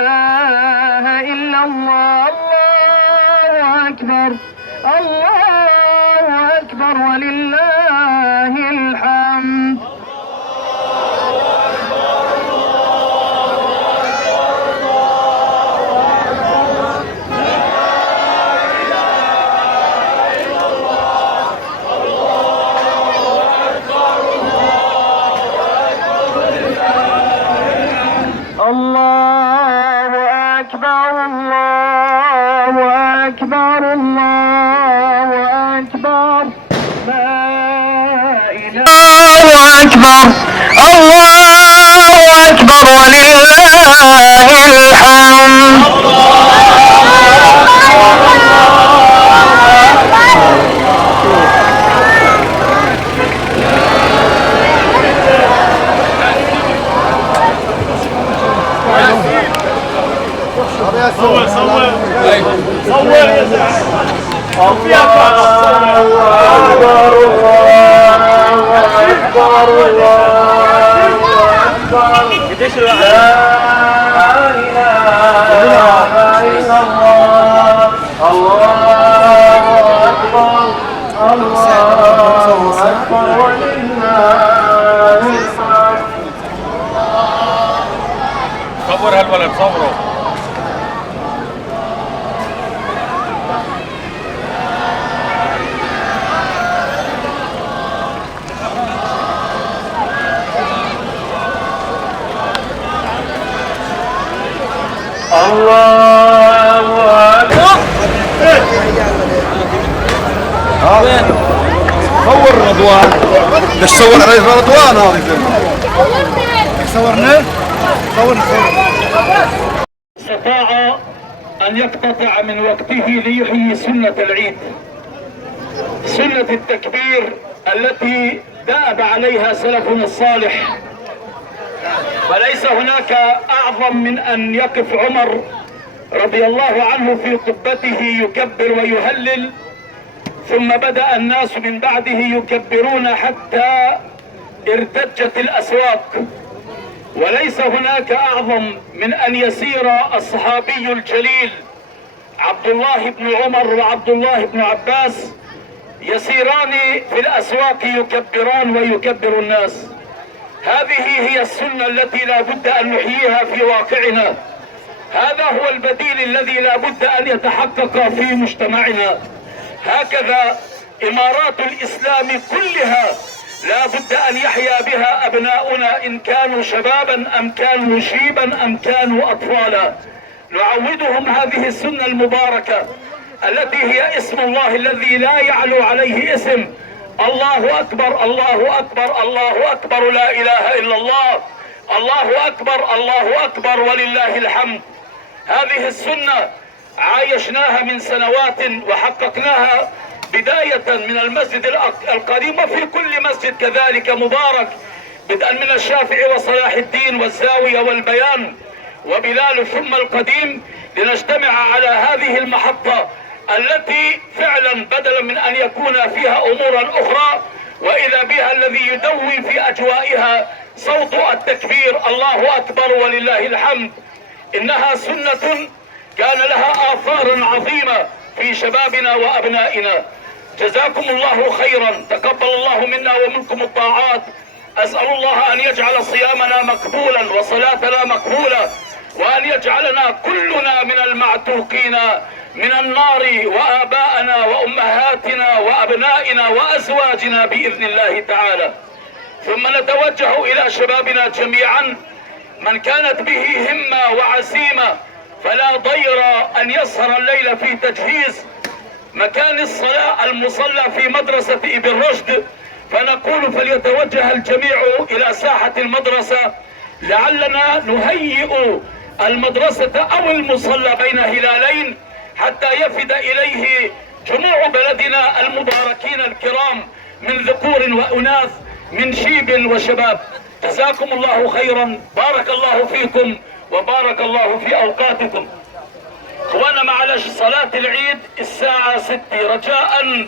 إله إلا الله. الله أكبر الله أكبر ولله الحمد. الله أكبر الله أكبر الله أكبر لا إله. الله أكبر الله أكبر ولله الحمد. صور صور صور يا زلمه. الله أكبر الله أكبر الله أكبر. قديش لا إله إلا الله. الله أكبر الله أكبر ولله الحمد. صور هالولد صوره. الله أكبر. صور رضوان. بدك تصور علي رضوان هذا. صورنا؟ صورنا. استطاع أن يقتطع من وقته ليحيي سنة العيد، سنة التكبير التي دأب عليها سلفنا الصالح. فليس هناك أعظم من أن يقف عمر رضي الله عنه في قبته يكبر ويهلل، ثم بدأ الناس من بعده يكبرون حتى ارتجت الأسواق. وليس هناك أعظم من أن يسير الصحابي الجليل عبد الله بن عمر وعبد الله بن عباس يسيران في الأسواق يكبران ويكبر الناس. هذه هي السنة التي لا بد أن نحييها في واقعنا. هذا هو البديل الذي لا بد أن يتحقق في مجتمعنا. هكذا إمارات الإسلام كلها لا بد أن يحيا بها أبناؤنا، إن كانوا شبابا أم كانوا شيبا أم كانوا أطفالا. نعودهم هذه السنة المباركة التي هي اسم الله الذي لا يعلو عليه اسم. الله أكبر الله أكبر الله أكبر لا إله إلا الله. الله أكبر الله أكبر ولله الحمد. هذه السنة عايشناها من سنوات وحققناها بداية من المسجد القديم، وفي كل مسجد كذلك مبارك، بدءا من الشافعي وصلاح الدين والزاوية والبيان وبلال ثم القديم، لنجتمع على هذه المحطة التي فعلا بدلا من أن يكون فيها أمورا أخرى وإذا بها الذي يدوي في أجوائها صوت التكبير الله أكبر ولله الحمد. إنها سنة كان لها آثار عظيمة في شبابنا وأبنائنا. جزاكم الله خيرا، تقبل الله منا ومنكم الطاعات. أسأل الله أن يجعل صيامنا مقبولا وصلاتنا مقبولة، وأن يجعلنا كلنا من المعتوقين من النار، وآباءنا وأمهاتنا وأبنائنا وأزواجنا بإذن الله تعالى. ثم نتوجه إلى شبابنا جميعا، من كانت به همة وعزيمة فلا ضير أن يسهر الليل في تجهيز مكان الصلاة المصلى في مدرسة ابن رشد، فنقول فليتوجه الجميع إلى ساحة المدرسة لعلنا نهيئ المدرسة أو المصلى بين هلالين حتى يفد إليه جموع بلدنا المباركين الكرام من ذكور وأناث من شيب وشباب. جزاكم الله خيرا، بارك الله فيكم وبارك الله في أوقاتكم. وانا معلش صلاة العيد الساعة 6 رجاء.